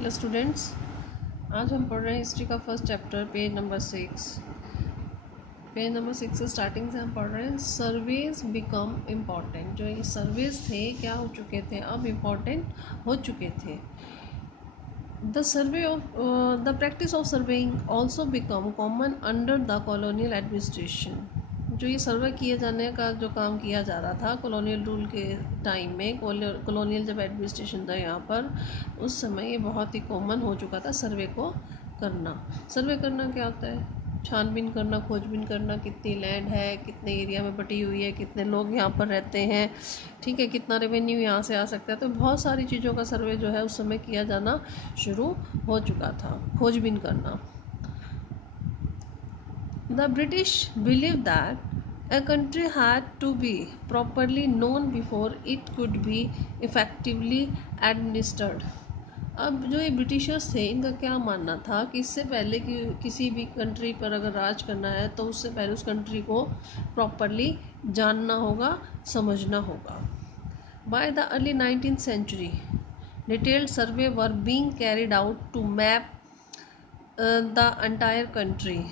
Hello students, आज हम पढ़ रहे हैं हिस्ट्री का first chapter page number 6। Page number 6 से स्टार्टिंग से हम पढ़ रहे हैं सर्वेज बिकम इम्पॉर्टेंट। जो ये सर्वेज थे क्या हो चुके थे, अब इम्पॉर्टेंट हो चुके थे। The practice of surveying also become common under the colonial administration. जो ये सर्वे किए जाने का जो काम किया जा रहा था कॉलोनियल रूल के टाइम में, कॉलोनियल जब एडमिनिस्ट्रेशन था यहाँ पर, उस समय ये बहुत ही कॉमन हो चुका था सर्वे को करना। सर्वे करना क्या होता है? छानबीन करना, खोजबीन करना, कितनी लैंड है, कितने एरिया में बटी हुई है, कितने लोग यहाँ पर रहते हैं, ठीक है, कितना रेवेन्यू यहाँ से आ सकता है। तो बहुत सारी चीज़ों का सर्वे जो है उस समय किया जाना शुरू हो चुका था, खोजबीन करना। The British believed that a country had to be properly known before it could be effectively administered. अब जो ये ब्रिटिशर्स थे, इनका क्या मानना था कि इससे पहले कि किसी भी कंट्री पर अगर राज करना है तो उससे पहले उस कंट्री को प्रॉपरली जानना होगा, समझना होगा। By the early 19th century, detailed survey were being carried out to map the entire country.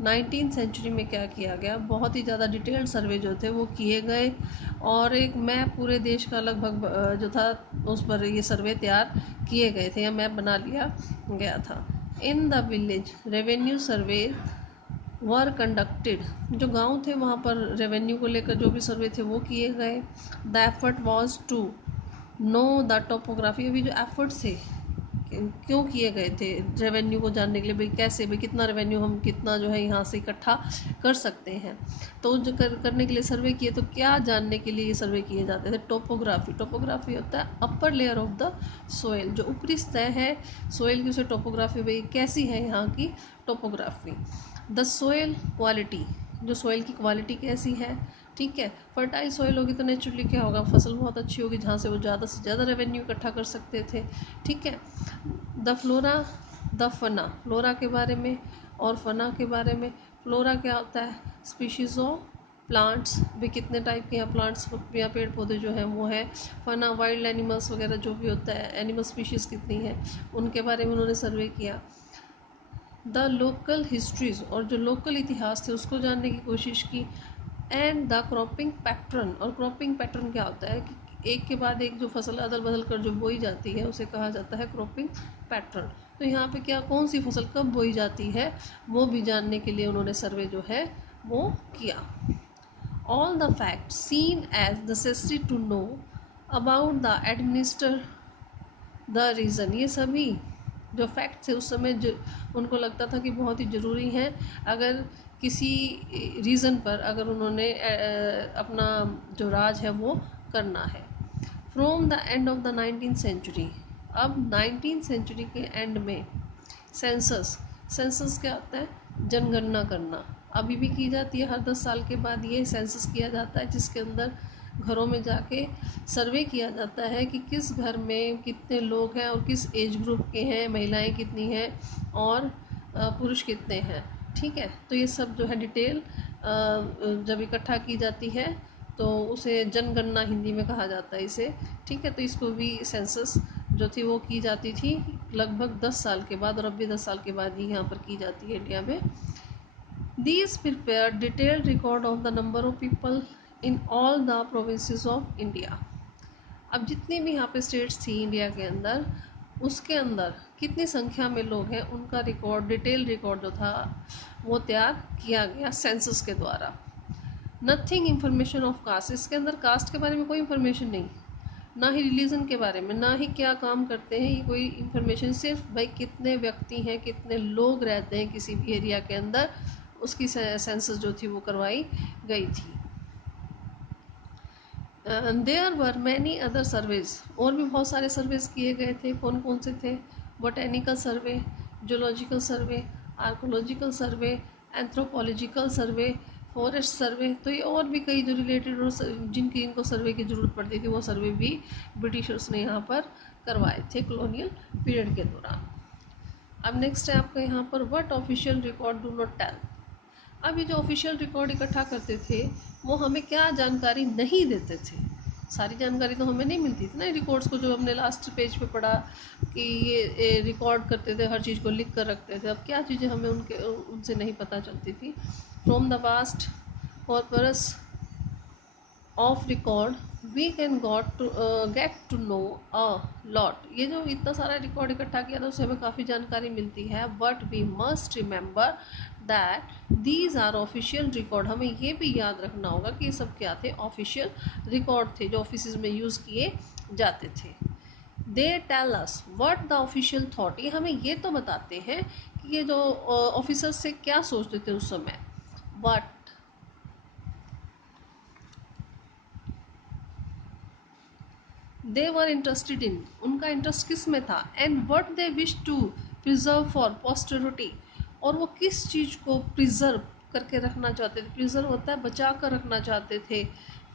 19th century में क्या किया गया, बहुत ही ज़्यादा डिटेल्ड सर्वे जो थे वो किए गए और एक मैप पूरे देश का लगभग जो था उस पर ये सर्वे तैयार किए गए थे या मैप बना लिया गया था। In the village revenue survey were conducted. जो गांव थे वहाँ पर रेवेन्यू को लेकर जो भी सर्वे थे वो किए गए। The effort was to know the topography. अभी जो एफर्ट्स थे क्यों किए गए थे रेवेन्यू को जानने के लिए, भाई कैसे, भाई कितना रेवेन्यू हम कितना जो है यहाँ से इकट्ठा कर सकते हैं। तो जो करने के लिए सर्वे किए, तो क्या जानने के लिए ये सर्वे किए जाते थे? टोपोग्राफी। टोपोग्राफी होता है upper layer of the soil, जो ऊपरी सतह है सोइल की, उसे टोपोग्राफी, भाई कैसी है यहाँ की टोपोग्राफी। द सोइल क्वालिटी, जो सोइल की क्वालिटी कैसी है, ठीक है। फर्टाइल सोइल होगी तो नेचुरली क्या होगा, फसल बहुत अच्छी होगी जहाँ से वो ज़्यादा से ज़्यादा रेवेन्यू इकट्ठा कर सकते थे, ठीक है। The flora the fauna, flora के बारे में और फना के बारे में। फ्लोरा क्या होता है? स्पीशीज़ ऑफ प्लांट्स, भी कितने टाइप के यहाँ प्लांट्स या पेड़ पौधे जो हैं वो है। फना वाइल्ड एनिमल्स वगैरह जो भी होता है, एनिमल स्पीशीज़ कितनी है उनके बारे में उन्होंने सर्वे किया। द लोकल हिस्ट्रीज, और जो लोकल इतिहास थे उसको जानने की कोशिश की। एंड द क्रॉपिंग पैटर्न, और क्रॉपिंग पैटर्न क्या होता है कि एक के बाद एक जो फसल अदल बदल कर जो बोई जाती है उसे कहा जाता है क्रॉपिंग पैटर्न। तो यहाँ पे क्या, कौन सी फसल कब बोई जाती है वो भी जानने के लिए उन्होंने सर्वे जो है वो किया। All the fact seen as necessary to know about the administer the region, ये सभी जो फैक्ट थे उस समय जो उनको लगता था कि बहुत ही ज़रूरी हैं, अगर किसी रीज़न पर अगर उन्होंने अपना जो राज है वो करना है। From the end of the 19th century, अब 19th सेंचुरी के एंड में सेंसस, सेंसस क्या होता है? जनगणना करना। अभी भी की जाती है, हर 10 साल के बाद ये सेंसस किया जाता है जिसके अंदर घरों में जाके सर्वे किया जाता है कि किस घर में कितने लोग हैं और किस एज ग्रुप के हैं, महिलाएं कितनी हैं और पुरुष कितने हैं, ठीक है। तो ये सब जो है डिटेल जब इकट्ठा की जाती है तो उसे जनगणना हिंदी में कहा जाता है इसे, ठीक है। तो इसको भी सेंसस जो थी वो की जाती थी लगभग 10 साल के बाद, और अब भी 10 साल के बाद ही यहाँ पर की जाती है इंडिया में। These prepare detailed record of the number of people in all the provinces of India. अब जितनी भी यहाँ पे स्टेट्स थी इंडिया के अंदर, उसके अंदर कितनी संख्या में लोग हैं उनका रिकॉर्ड, डिटेल रिकॉर्ड जो था वो तैयार किया गया सेंसस के द्वारा। नथिंग इंफॉर्मेशन ऑफ कास्ट, इसके अंदर कास्ट के बारे में कोई इंफॉर्मेशन नहीं, ना ही रिलीजन के बारे में, ना ही क्या काम करते हैं, ये कोई इंफॉर्मेशन, सिर्फ भाई कितने व्यक्ति हैं, कितने लोग रहते हैं किसी भी एरिया के अंदर, उसकी सेंसस जो थी वो करवाई गई थी। There were many other surveys, और भी बहुत सारे सर्वेज किए गए थे। कौन कौन से थे? Botanical survey, zoological survey, archaeological survey, anthropological survey, forest survey. तो ये और भी कई जो रिलेटेड और जिनकी इनको सर्वे की ज़रूरत पड़ती थी वो सर्वे भी ब्रिटिशर्स ने यहाँ पर करवाए थे कॉलोनियल पीरियड के दौरान। अब नेक्स्ट है आपका यहाँ पर what official record do not tell. अब ये जो ऑफिशियल रिकॉर्ड इकट्ठा करते थे वो हमें क्या जानकारी नहीं देते थे, सारी जानकारी तो हमें नहीं मिलती थी ना रिकॉर्ड्स को, जो हमने लास्ट पेज पे पढ़ा कि ये रिकॉर्ड करते थे, हर चीज़ को लिख कर रखते थे। अब क्या चीज़ें हमें उनसे नहीं पता चलती थी। From the past corpus of record we can get to know a lot. ये जो इतना सारा रिकॉर्ड इकट्ठा किया था उससे हमें काफ़ी जानकारी मिलती है। But we must remember that these are official record. हमें ये भी याद रखना होगा कि ये सब क्या थे, ऑफिशियल रिकॉर्ड थे जो ऑफिस में यूज़ किए जाते थे। They tell us what the official thought. ये हमें ये तो बताते हैं कि ये जो ऑफिसर्स से क्या सोचते थे उस समय। But they were interested in, उनका इंटरेस्ट किस में था, and what they wish to preserve for posterity, और वो किस चीज़ को प्रिजर्व करके रखना चाहते थे। प्रिजर्व होता है बचा कर रखना चाहते थे,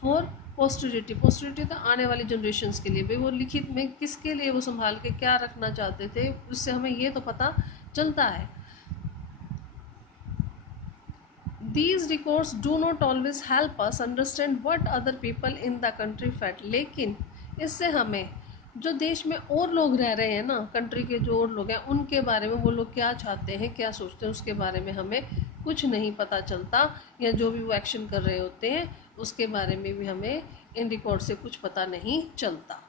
फॉर पोस्टेरिटी। पोस्टेरिटी तो आने वाली जनरेशन्स के लिए, भाई वो लिखित में किसके लिए वो संभाल के क्या रखना चाहते थे, उससे हमें ये तो पता चलता है। These records do not always help us understand what other people in the country felt, लेकिन इससे हमें जो देश में और लोग रह रहे हैं ना, कंट्री के जो और लोग हैं उनके बारे में, वो लोग क्या चाहते हैं, क्या सोचते हैं, उसके बारे में हमें कुछ नहीं पता चलता। या जो भी वो एक्शन कर रहे होते हैं उसके बारे में भी हमें इन रिकॉर्ड से कुछ पता नहीं चलता।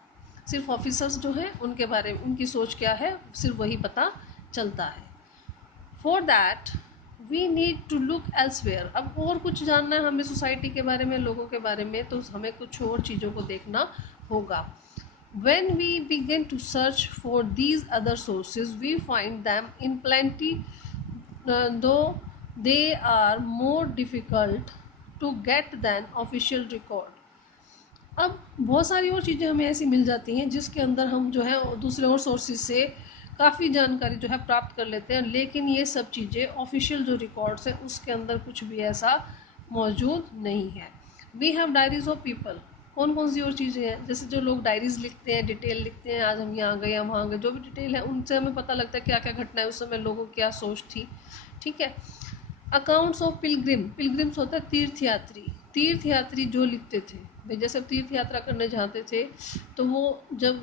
सिर्फ ऑफिसर्स जो हैं उनके बारे में, उनकी सोच क्या है, सिर्फ वही पता चलता है। For that we need to look elsewhere. अब और कुछ जानना है हमें सोसाइटी के बारे में, लोगों के बारे में, तो हमें कुछ और चीज़ों को देखना होगा। When we begin to search for these other sources, we find them in plenty, though they are more difficult to get than official record. अब बहुत सारी और चीज़ें हमें ऐसी मिल जाती हैं जिसके अंदर हम जो है दूसरे और सोर्सेज से काफ़ी जानकारी जो है प्राप्त कर लेते हैं, लेकिन ये सब चीज़ें ऑफिशियल जो रिकॉर्ड्स हैं उसके अंदर कुछ भी ऐसा मौजूद नहीं है। We have diaries of people. कौन कौन सी और चीज़ें हैं, जैसे जो लोग डायरीज लिखते हैं, डिटेल लिखते हैं, आज हम यहाँ गए या वहाँ गए, जो भी डिटेल है उनसे हमें पता लगता है क्या क्या घटना है उस समय, लोगों की क्या सोच थी। ठीक है। अकाउंट्स ऑफ पिलग्रिम, पिलग्रिम्स होता है तीर्थयात्री, तीर्थयात्री जो लिखते थे, भाई जैसे तीर्थ यात्रा करने जाते थे तो वो जब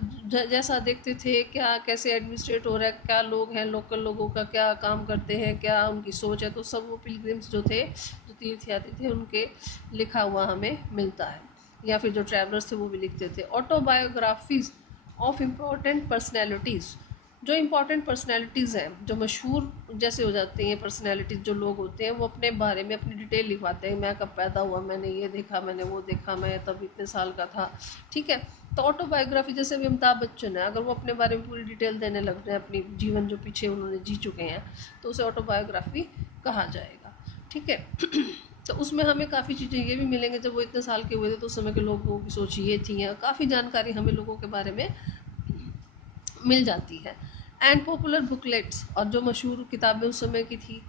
जैसा देखते थे क्या कैसे एडमिनिस्ट्रेट हो रहा है, क्या लोग हैं, लोकल लोगों का क्या काम करते हैं, क्या उनकी सोच है, तो सब वो पिलग्रिम्स जो थे, जो तीर्थयात्री थे, उनके लिखा हुआ हमें मिलता है। या फिर जो ट्रैवलर्स थे वो भी लिखते थे। ऑटोबायोग्राफीज ऑफ इम्पोर्टेंट पर्सनैलिटीज़, जो इम्पॉर्टेंट पर्सनैलिटीज़ हैं, जो मशहूर जैसे हो जाते हैं पर्सनैलिटीज़, जो लोग होते हैं वो अपने बारे में अपनी डिटेल लिखवाते हैं। मैं कब पैदा हुआ, मैंने ये देखा, मैंने वो देखा, मैं तब इतने साल का था। ठीक है। तो ऑटोबायोग्राफी, जैसे अभी अमिताभ बच्चन है, अगर वो अपने बारे में पूरी डिटेल देने लग रहे हैं, अपनी जीवन जो पीछे उन्होंने जी चुके हैं, तो उसे ऑटोबायोग्राफी कहा जाएगा। ठीक है। तो उसमें हमें काफ़ी चीज़ें ये भी मिलेंगे, जब वो इतने साल के हुए थे तो उस समय के लोगों की सोच ये थी, काफ़ी जानकारी हमें लोगों के बारे में मिल जाती है। एंड पॉपुलर बुकलेट्स, और जो मशहूर किताबें उस समय की थी,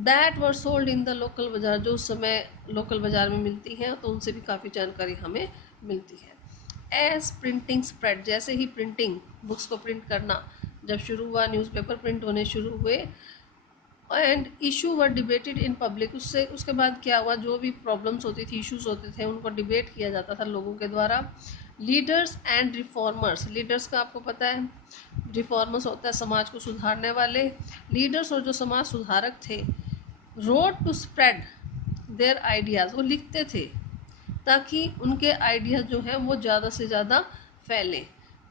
that were sold in the local बाज़ार, जो उस समय लोकल बाज़ार में मिलती हैं, तो उनसे भी काफ़ी जानकारी हमें मिलती है। एज प्रिंटिंग स्प्रेड, जैसे ही प्रिंटिंग, बुक्स को प्रिंट करना जब शुरू हुआ, न्यूज़पेपर प्रिंट होने शुरू हुए, and issue were debated in public, उससे उसके बाद क्या हुआ, जो भी प्रॉब्लम्स होती थी, इश्यूज होते थे, उनको डिबेट किया जाता था लोगों के द्वारा। लीडर्स एंड रिफॉर्मर्स, लीडर्स का आपको पता है, रिफॉर्मर्स होता है समाज को सुधारने वाले। लीडर्स और जो समाज सुधारक थे, wrote to spread their ideas, वो लिखते थे ताकि उनके आइडियाज़ जो हैं वो ज़्यादा से ज़्यादा फैलें।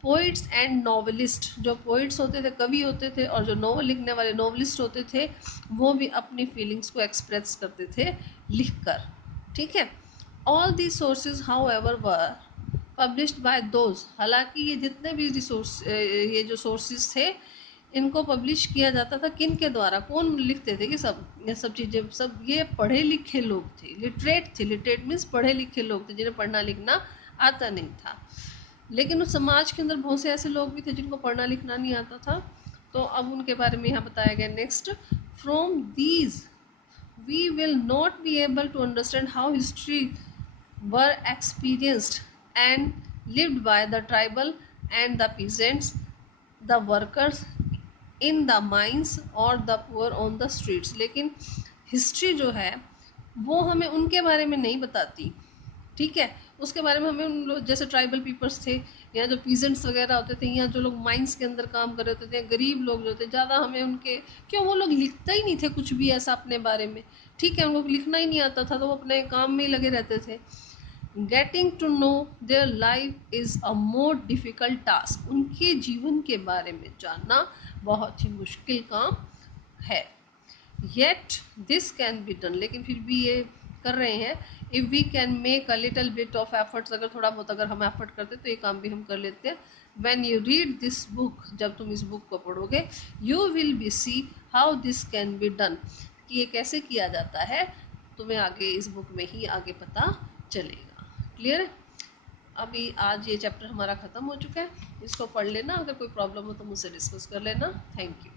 पोइट्स एंड नॉवलिस्ट, जो पोइट्स होते थे, कवि होते थे, और जो नॉवल लिखने वाले नॉवलिस्ट होते थे, वो भी अपनी फीलिंग्स को एक्सप्रेस करते थे लिखकर। ठीक है। All the sources how ever were published by those, हालांकि ये जितने भी रिसोर्स, ये जो सोर्सेज थे, इनको पब्लिश किया जाता था किन के द्वारा, कौन लिखते थे, कि सब ये सब चीज़ें, सब ये पढ़े लिखे लोग थे, लिटरेट थे। लिटरेट मीन्स पढ़े लिखे लोग थे, जिन्हें पढ़ना लिखना आता नहीं था। लेकिन उस समाज के अंदर बहुत से ऐसे लोग भी थे जिनको पढ़ना लिखना नहीं आता था, तो अब उनके बारे में यहाँ बताया गया। Next, from these we will not be able to understand how history were experienced and lived by the tribal and the peasants, the workers in the mines और the poor on the streets. लेकिन history जो है वो हमें उनके बारे में नहीं बताती। ठीक है। उसके बारे में हमें उन लोग जैसे ट्राइबल पीपल्स थे या जो पीजेंट्स वगैरह होते थे या जो लोग माइंस के अंदर काम कर रहे होते थे, गरीब लोग जो थे, ज़्यादा हमें उनके क्यों वो लोग लिखता ही नहीं थे कुछ भी ऐसा अपने बारे में। ठीक है, उनको लिखना ही नहीं आता था तो वो अपने काम में ही लगे रहते थे। Getting to know their life is a more difficult task, उनके जीवन के बारे में जानना बहुत ही मुश्किल काम है। Yet this can be done, लेकिन फिर भी ये कर रहे हैं। If we can make a little bit of efforts, अगर थोड़ा बहुत अगर हम एफर्ट करते तो ये काम भी हम कर लेते हैं। When you read this book, जब तुम इस बुक को पढ़ोगे, you will be see how this can be done, कि ये कैसे किया जाता है, तुम्हें आगे इस बुक में ही आगे पता चलेगा। क्लियर है? अभी आज ये चैप्टर हमारा ख़त्म हो चुका है, इसको पढ़ लेना, अगर कोई प्रॉब्लम हो तो मुझसे डिस्कस कर लेना। Thank you.